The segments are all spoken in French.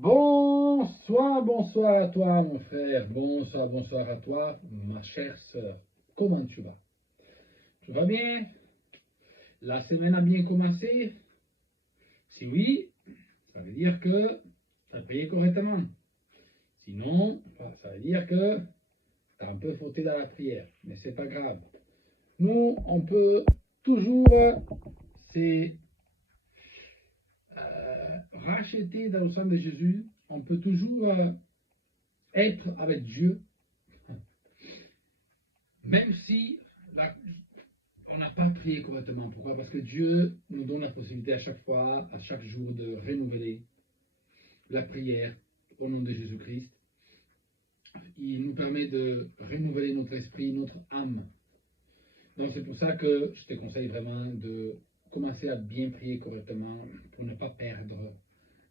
Bonsoir, bonsoir à toi, mon frère. Bonsoir, bonsoir à toi, ma chère sœur. Comment tu vas? Tu vas bien? La semaine a bien commencé? Si oui, ça veut dire que tu as prié correctement. Sinon, ça veut dire que tu as un peu fauté dans la prière. Mais c'est pas grave. Nous, on peut toujours se racheter dans le sang de Jésus. On peut toujours être avec Dieu, même si on n'a pas prié correctement. Pourquoi? Parce que Dieu nous donne la possibilité à chaque fois, à chaque jour, de renouveler la prière au nom de Jésus-Christ. Il nous permet de renouveler notre esprit, notre âme. Donc c'est pour ça que je te conseille vraiment de commencer à bien prier correctement pour ne pas perdre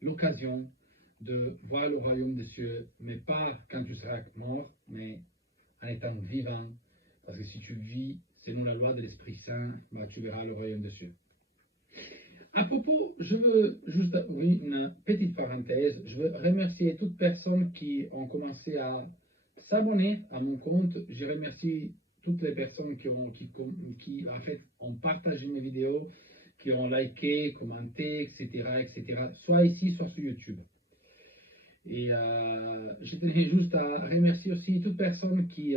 l'occasion de voir le royaume des cieux, mais pas quand tu seras mort, mais en étant vivant. Parce que si tu vis selon la loi de l'Esprit Saint, tu verras le royaume des cieux. À propos, je veux juste ouvrir une petite parenthèse. Je veux remercier toutes personnes qui ont commencé à s'abonner à mon compte. Je remercie toutes les personnes qui en fait, ont partagé mes vidéos, qui ont liké, commenté, etc., soit ici, soit sur YouTube. Et je tenais juste à remercier aussi toute personne qui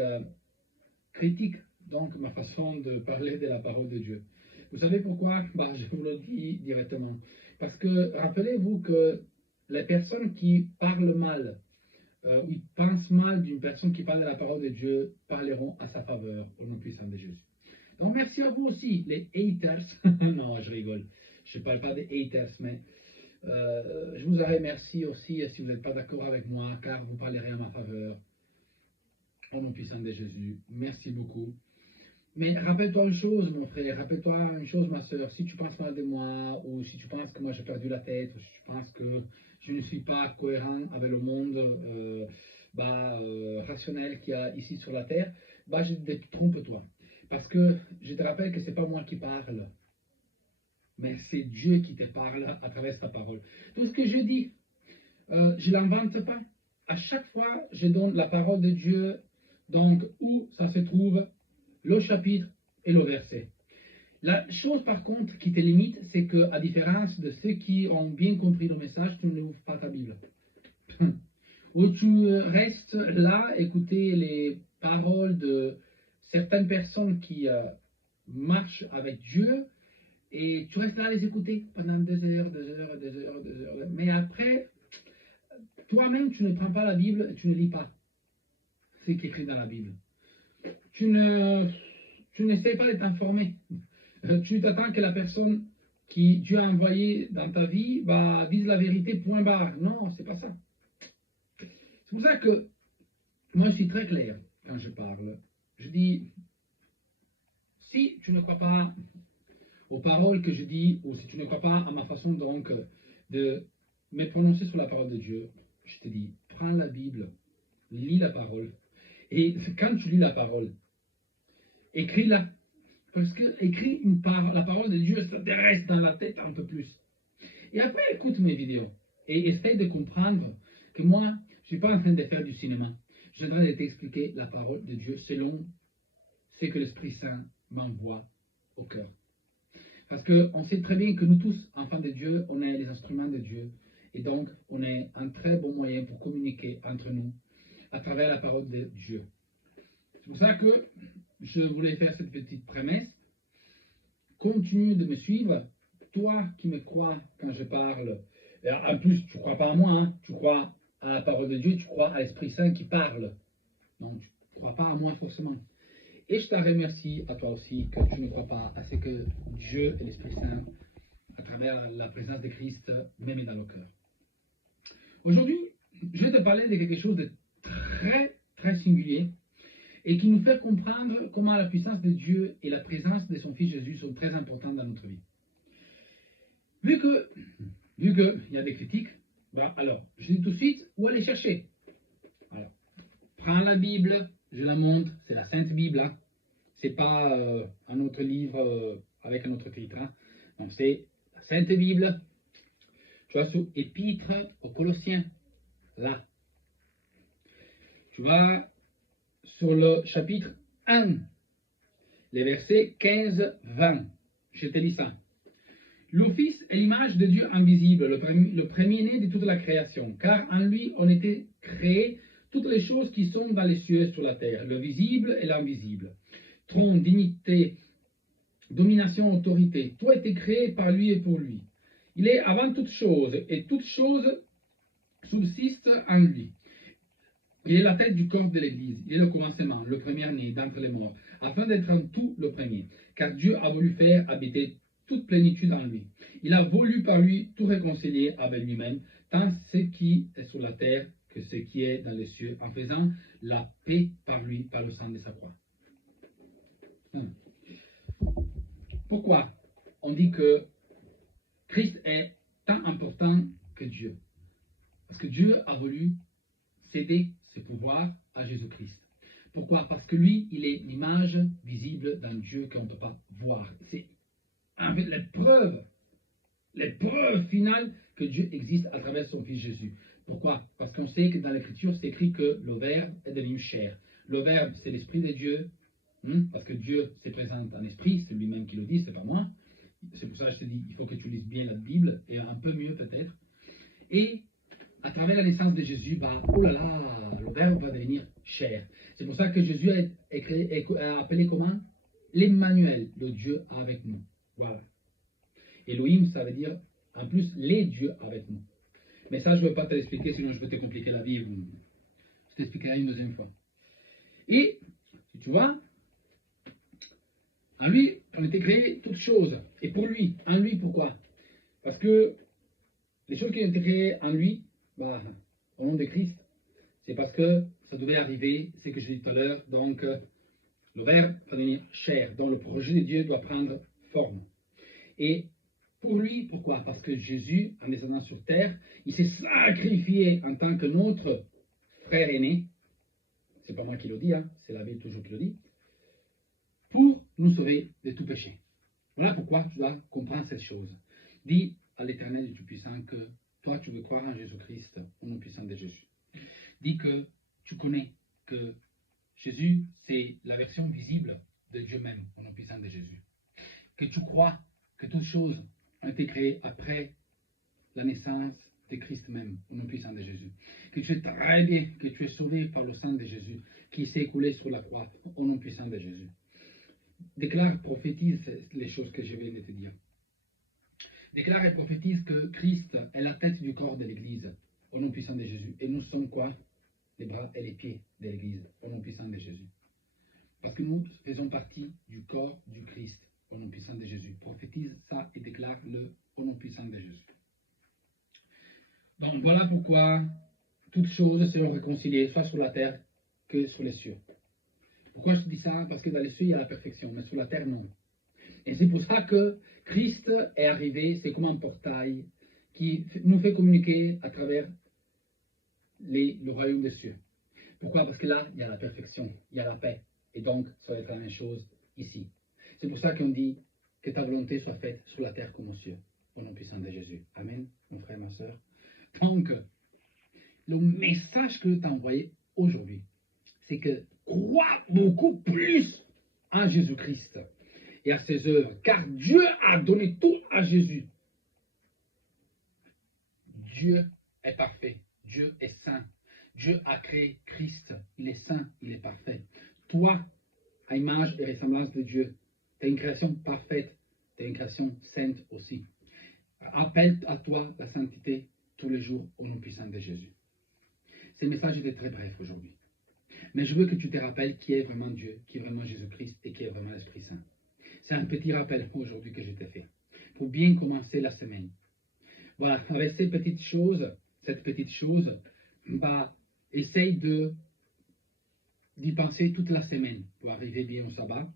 critique donc ma façon de parler de la parole de Dieu. Vous savez pourquoi? Je vous le dis directement. Parce que rappelez-vous que les personnes qui parlent mal, ou pensent mal d'une personne qui parle de la parole de Dieu, parleront à sa faveur au nom puissant de Jésus. Donc merci à vous aussi, les haters. Non, je rigole. Je ne parle pas des haters, mais je vous remercie aussi si vous n'êtes pas d'accord avec moi, car vous parlerez à ma faveur au nom puissant de Jésus. Merci beaucoup. Mais rappelle-toi une chose, mon frère, rappelle-toi une chose, ma soeur, si tu penses mal de moi, ou si tu penses que moi j'ai perdu la tête, ou si tu penses que je ne suis pas cohérent avec le monde rationnel qu'il y a ici sur la terre, trompe-toi. Parce que je te rappelle que ce n'est pas moi qui parle, mais c'est Dieu qui te parle à travers sa parole. Tout ce que je dis, je ne l'invente pas. À chaque fois, je donne la parole de Dieu, donc où ça se trouve, le chapitre et le verset. La chose par contre qui te limite, c'est que, à différence de ceux qui ont bien compris le message, tu ne ouvres pas ta Bible. Ou tu restes là, écouter les paroles de certaines personnes qui marchent avec Dieu, et tu restes là à les écouter pendant 2 heures, 2 heures, 2 heures, 2 heures. Mais après, toi-même, tu ne prends pas la Bible et tu ne lis pas ce qui est écrit dans la Bible. Tu n'essaies pas de t'informer. Tu t'attends que la personne qui Dieu a envoyée dans ta vie dise la vérité, point barre. Non, c'est pas ça. C'est pour ça que moi, je suis très clair quand je parle. Je dis, si tu ne crois pas aux paroles que je dis, ou si tu ne crois pas à ma façon donc de me prononcer sur la parole de Dieu, je te dis, prends la Bible, lis la parole. Et quand tu lis la parole, écris-la. Parce que écris la parole de Dieu, ça te reste dans la tête un peu plus. Et après, écoute mes vidéos. Et essaye de comprendre que moi, je ne suis pas en train de faire du cinéma. Je suis en train de t'expliquer la parole de Dieu selon ce que l'Esprit Saint m'envoie au cœur. Parce qu'on sait très bien que nous tous, enfants de Dieu, on est les instruments de Dieu. Et donc, on est un très bon moyen pour communiquer entre nous à travers la parole de Dieu. C'est pour ça que je voulais faire cette petite prémisse. Continue de me suivre. Toi qui me crois quand je parle, et en plus, tu ne crois pas à moi, hein, tu crois à la parole de Dieu, tu crois à l'Esprit Saint qui parle. Donc, tu ne crois pas à moi forcément. Et je te remercie à toi aussi que tu ne crois pas à ce que Dieu et l'Esprit Saint, à travers la présence de Christ, m'aiment dans le cœur. Aujourd'hui, je vais te parler de quelque chose de très, très singulier et qui nous fait comprendre comment la puissance de Dieu et la présence de son Fils Jésus sont très importantes dans notre vie. Vu qu'il y a des critiques, alors, je dis tout de suite où aller chercher. Alors, prends la Bible, je la montre, c'est la Sainte Bible, hein. C'est pas un autre livre avec un autre titre. Hein. Donc c'est la Sainte Bible. Tu vois, sur Épître aux Colossiens. là. Tu vas sur le chapitre 1, les versets 15-20. Je te lis ça. Le Fils est l'image de Dieu invisible, le premier-né de toute la création, car en lui ont été créées toutes les choses qui sont dans les cieux et sur la terre, le visible et l'invisible. Trône, dignité, domination, autorité, tout a été créé par lui et pour lui. Il est avant toute chose, et toute chose subsiste en lui. Il est la tête du corps de l'Église, il est le commencement, le premier-né d'entre les morts, afin d'être en tout le premier, car Dieu a voulu faire habiter toute plénitude en lui. Il a voulu par lui tout réconcilier avec lui-même, tant ce qui est sur la terre que ce qui est dans les cieux, en faisant la paix par lui, par le sang de sa croix. Pourquoi on dit que Christ est tant important que Dieu? Parce que Dieu a voulu céder ses pouvoirs à Jésus-Christ. Pourquoi? Parce que lui, il est l'image visible d'un Dieu qu'on ne peut pas voir. C'est l'épreuve finale que Dieu existe à travers son Fils Jésus. Pourquoi? Parce qu'on sait que dans l'Écriture, c'est écrit que le Verbe est devenu chair. Le Verbe, c'est l'Esprit de Dieu, parce que Dieu se présente en esprit, c'est lui-même qui le dit, c'est pas moi. C'est pour ça que je te dis, il faut que tu lises bien la Bible, et un peu mieux peut-être. Et à travers la naissance de Jésus, oh là là, le Verbe va devenir chair. C'est pour ça que Jésus est appelé comment? L'Emmanuel, le Dieu avec nous. Voilà. Elohim, ça veut dire, en plus, les dieux avec nous. Mais ça, je ne vais pas te l'expliquer, sinon je vais te compliquer la vie. Je t'expliquerai une deuxième fois. Et, tu vois, en lui, on était créé toutes choses. Et pour lui, en lui, pourquoi? Parce que les choses qui ont été créées en lui, au nom de Christ, c'est parce que ça devait arriver, c'est que je dis tout à l'heure, donc le Verbe va devenir chair, donc le projet de Dieu doit prendre forme. Et pour lui, pourquoi? Parce que Jésus, en descendant sur terre, il s'est sacrifié en tant que notre frère aîné. C'est pas moi qui le dis, c'est la Bible toujours qui le dit, pour nous sauver de tout péché. Voilà pourquoi tu dois comprendre cette chose. Dis à l'Éternel du Tout-Puissant que toi, tu veux croire en Jésus-Christ, au nom puissant de Jésus. Dis que tu connais que Jésus, c'est la version visible de Dieu même, au nom puissant de Jésus. Que tu crois que toutes choses ont été créées après la naissance de Christ même, au nom puissant de Jésus. Que tu es très bien, que tu es sauvé par le sang de Jésus, qui s'est écoulé sur la croix, au nom puissant de Jésus. Déclare, prophétise les choses que je viens de te dire. Déclare et prophétise que Christ est la tête du corps de l'Église, au nom puissant de Jésus. Et nous sommes quoi? Les bras et les pieds de l'Église, au nom puissant de Jésus. Parce que nous faisons partie du corps du Christ, au nom puissant de Jésus. Prophétise ça et déclare-le au nom puissant de Jésus. Donc voilà pourquoi toutes choses seront réconciliées, soit sur la terre que sur les cieux. Pourquoi je te dis ça? Parce que dans les cieux, il y a la perfection, mais sur la terre, non. Et c'est pour ça que Christ est arrivé, c'est comme un portail qui nous fait communiquer à travers le royaume des cieux. Pourquoi? Parce que là, il y a la perfection, il y a la paix. Et donc, ça va être la même chose ici. C'est pour ça qu'on dit que ta volonté soit faite sur la terre comme aux cieux, au nom puissant de Jésus. Amen, mon frère, ma soeur. Donc, le message que tu as envoyé aujourd'hui, c'est que crois beaucoup plus en Jésus-Christ et à ses œuvres, car Dieu a donné tout à Jésus. Dieu est parfait, Dieu est saint, Dieu a créé Christ, il est saint, il est parfait. Toi, à image et ressemblance de Dieu, tu as une création parfaite, tu as une création sainte aussi. Appelle à toi la sainteté tous les jours au nom puissant de Jésus. Ce message était très bref aujourd'hui. Mais je veux que tu te rappelles qui est vraiment Dieu, qui est vraiment Jésus-Christ et qui est vraiment l'Esprit Saint. C'est un petit rappel aujourd'hui que je t'ai fait pour bien commencer la semaine. Voilà, avec cette petite chose, essaye d'y penser toute la semaine pour arriver bien au sabbat,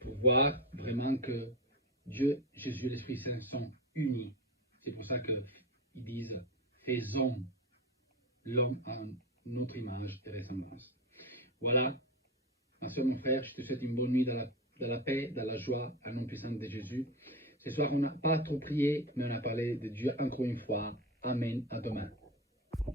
pour voir vraiment que Dieu, Jésus et l'Esprit Saint sont unis. C'est pour ça qu'ils disent « faisons l'homme en notre image et ressemblance ». Voilà, ma soeur, mon frère, je te souhaite une bonne nuit dans la paix, dans la joie, à nom puissant de Jésus. Ce soir, on n'a pas trop prié, mais on a parlé de Dieu encore une fois. Amen, à demain.